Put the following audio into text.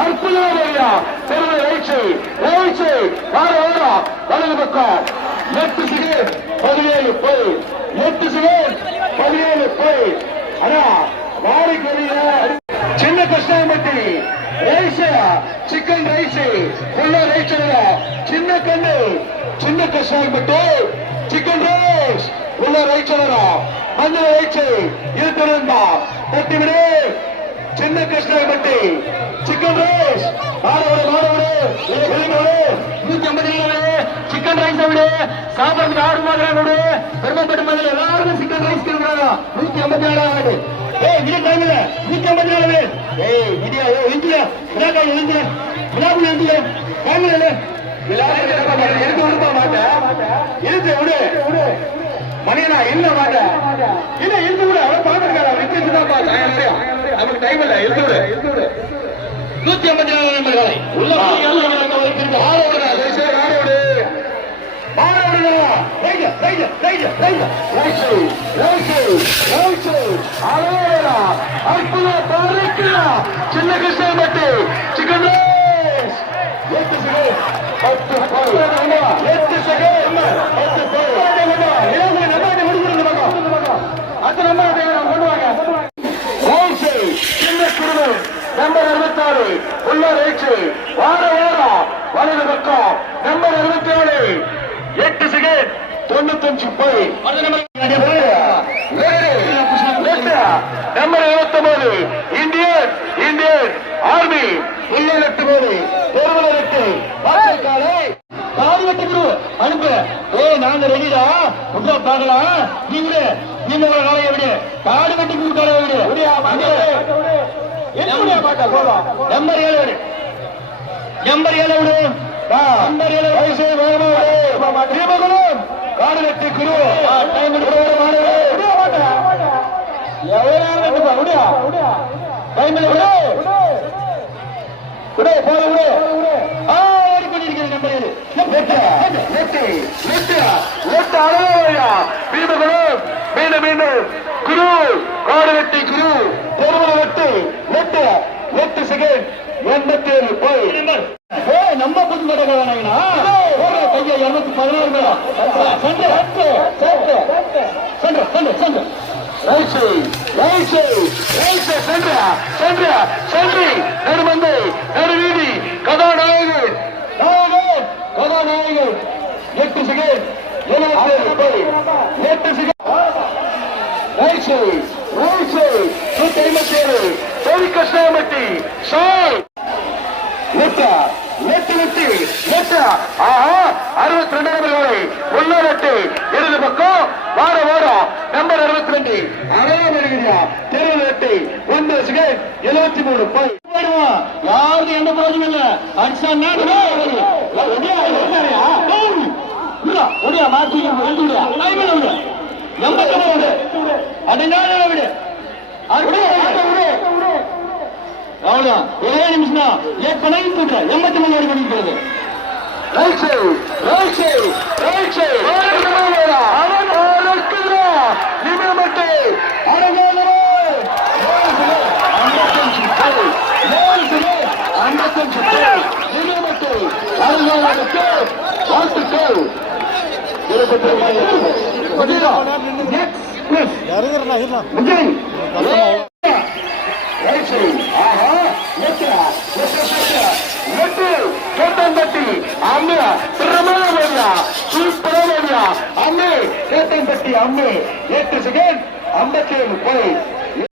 அற்புதம் வலது பக்கம் 8 செகண்ட் 17 போய் 8 செகண்ட் 17 போய் ஆனா வாரிக்கு சின்ன கிருஷ்ணாம்பட்டி ரைஸ் சிக்கன் ரைஸ் உள்ள ரைஸ் சின்ன கண்ணு சின்ன கிருஷ்ணாம்பட்டி சிக்கன் ரைஸ் உள்ள ரைஸ் மஞ்சள் ரைஸ் இருந்திருந்தா 10 மினிட் சின்ன கிருஷ்ணாம்பட்டி சிக்கன் ரைஸ் சிக்கன் ரைஸ் விடு சாப்பிடுறதுக்கு ஆடு மாதிரி பெருமைப்பட்ட மாதிரி எல்லாருக்கும் சிக்கன் ரைஸ் கொடுக்குறாங்க 157 டைம்ல 154 இந்தியா இந்தியா இந்தியா இந்தியா டைம்ல எடுத்து விடுப்பா மாட்டேன் இழுத்து விடு மணியனா இல்ல மாட்டேன் இல்ல இழுத்து விடு அவன் பாத்துருக்காரு விக்கெட் தான் பாத்து நமக்கு டைம் இல்ல இழுத்து விடு 154 நம்பர்களை உள்ள சின்ன கிருஷ்ணாம்பட்டி சிக்கன் ரைஸ் 8 செகண்ட் 10 செகண்ட் 10 முடிஞ்சிருந்த அத்தனை நம்பர் கொண்டு வாங்க சின்ன குருவன் நம்பர் 66 உள்ள ரைச்சு வார வலது பக்கம் நம்பர் 67 8 செகண்ட் 95 போய் நம்பர் 29 இந்தியன் ஆர்மி உள்ள 8 காடு குரு அனுப்பு நாங்க ரெடிடா உங்க பாக்கலாம் நீங்க காலையை விடு காடு வெட்டி குரு காலையை விடு நம்பர் 7 விடு நம்பர் 7 விடு நம்பர் 7 வயசு காடு வெட்டி குரு டைம் மீண்டும் குரு காடு வெட்டி குரு 8 செகண்ட் 87 போய் நம்ம புது மாட்டா கையா 216 நடுமந்தை நடுவீதி கதாநாயகன் 8 செகண்ட் 77 போய் 8 செகண்ட் கிருஷ்ணாம்பட்டி நெட்டு 62 நபர்களை உள்ள நட்டு இடது பக்கம் வாரம் நம்பர் 62 தெருவில் நட்டு 9 செகண்ட் 73 போய் யாருக்கு எந்த பிரயோஜனம் இல்ல அடிச்சா மாற்றி ஒரே நிமிஷம் லேட் பண்ணி 83 பண்ணிக்கிறது கேட்டம்பட்டி அம்மே பிரமாதமையா சூப்பரா அம்மே கேட்டம்பட்டி அம்மே 8 செகண்ட் 57 போய்